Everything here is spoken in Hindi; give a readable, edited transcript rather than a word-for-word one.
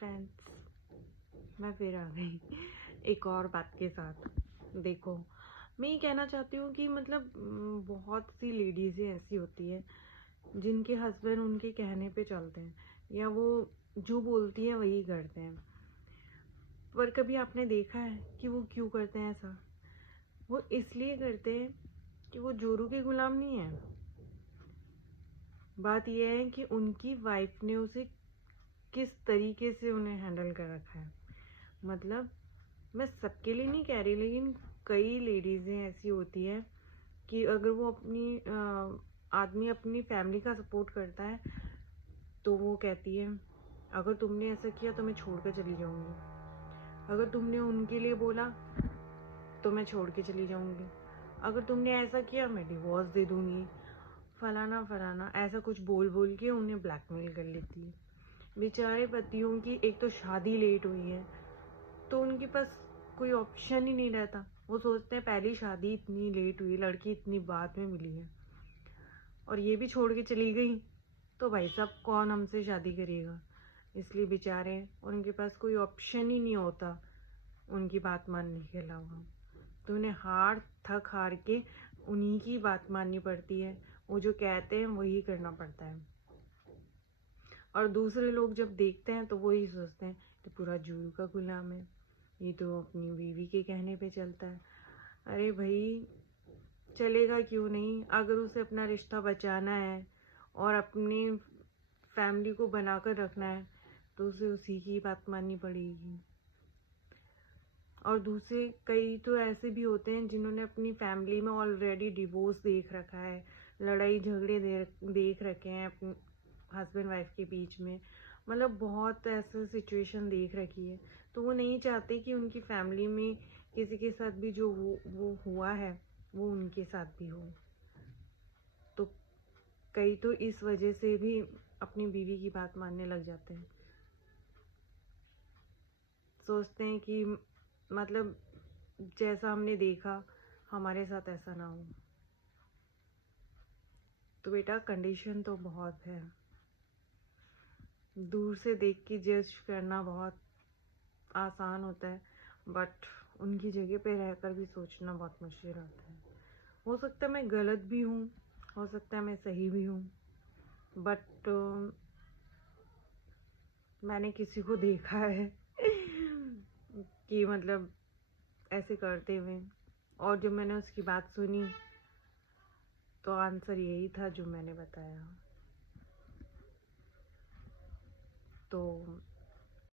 फ्रेंड्स, मैं फिर आ गई एक और बात के साथ। देखो, मैं ये कहना चाहती हूँ कि मतलब बहुत सी लेडीज़ें ऐसी होती है जिनके हस्बैंड उनके कहने पे चलते हैं या वो जो बोलती है वही करते हैं। पर कभी आपने देखा है कि वो क्यों करते हैं ऐसा? वो इसलिए करते हैं कि वो जोरू के गुलाम नहीं है। बात यह है कि उनकी वाइफ ने उसे किस तरीके से उन्हें हैंडल कर रखा है। मतलब मैं सबके लिए नहीं कह रही, लेकिन कई लेडीज़ें ऐसी होती हैं कि अगर वो आदमी अपनी फैमिली का सपोर्ट करता है तो वो कहती है अगर तुमने ऐसा किया तो मैं छोड़ कर चली जाऊंगी, अगर तुमने उनके लिए बोला तो मैं छोड़ के चली जाऊंगी, अगर तुमने ऐसा किया मैं डिवोर्स दे दूंगी, फलाना फलाना ऐसा कुछ बोल बोल के उन्हें ब्लैकमेल कर लेती है। बेचारे पतियों की एक तो शादी लेट हुई है तो उनके पास कोई ऑप्शन ही नहीं रहता। वो सोचते हैं पहली शादी इतनी लेट हुई, लड़की इतनी बाद में मिली है और ये भी छोड़ के चली गई, तो भाई साहब कौन हमसे शादी करेगा। इसलिए बेचारे उनके पास कोई ऑप्शन ही नहीं होता उनकी बात मानने के अलावा, तो उन्हें हार थक हार के उन्हीं की बात माननी पड़ती है। वो जो कहते हैं वही करना पड़ता है। और दूसरे लोग जब देखते हैं तो वही सोचते हैं तो पूरा जुरू का गुलाम है, ये तो अपनी बीवी के कहने पे चलता है। अरे भाई, चलेगा क्यों नहीं? अगर उसे अपना रिश्ता बचाना है और अपनी फैमिली को बनाकर रखना है तो उसे उसी की बात माननी पड़ेगी। और दूसरे कई तो ऐसे भी होते हैं जिन्होंने अपनी फैमिली में ऑलरेडी डिवोर्स देख रखा है, लड़ाई झगड़े देख रखे हैं अपने हस्बैंड वाइफ के बीच में। मतलब बहुत ऐसा सिचुएशन देख रखी है, तो वो नहीं चाहते कि उनकी फैमिली में किसी के साथ भी जो वो हुआ है वो उनके साथ भी हो। तो कई तो इस वजह से भी अपनी बीवी की बात मानने लग जाते हैं। सोचते हैं कि मतलब जैसा हमने देखा हमारे साथ ऐसा ना हो। तो बेटा, कंडीशन तो बहुत है। दूर से देख के जज करना बहुत आसान होता है, बट उनकी जगह पे रहकर भी सोचना बहुत मुश्किल होता है। हो सकता है मैं गलत भी हूँ, हो सकता है मैं सही भी हूँ, बट मैंने किसी को देखा है कि मतलब ऐसे करते हुए, और जब मैंने उसकी बात सुनी तो आंसर यही था जो मैंने बताया। तो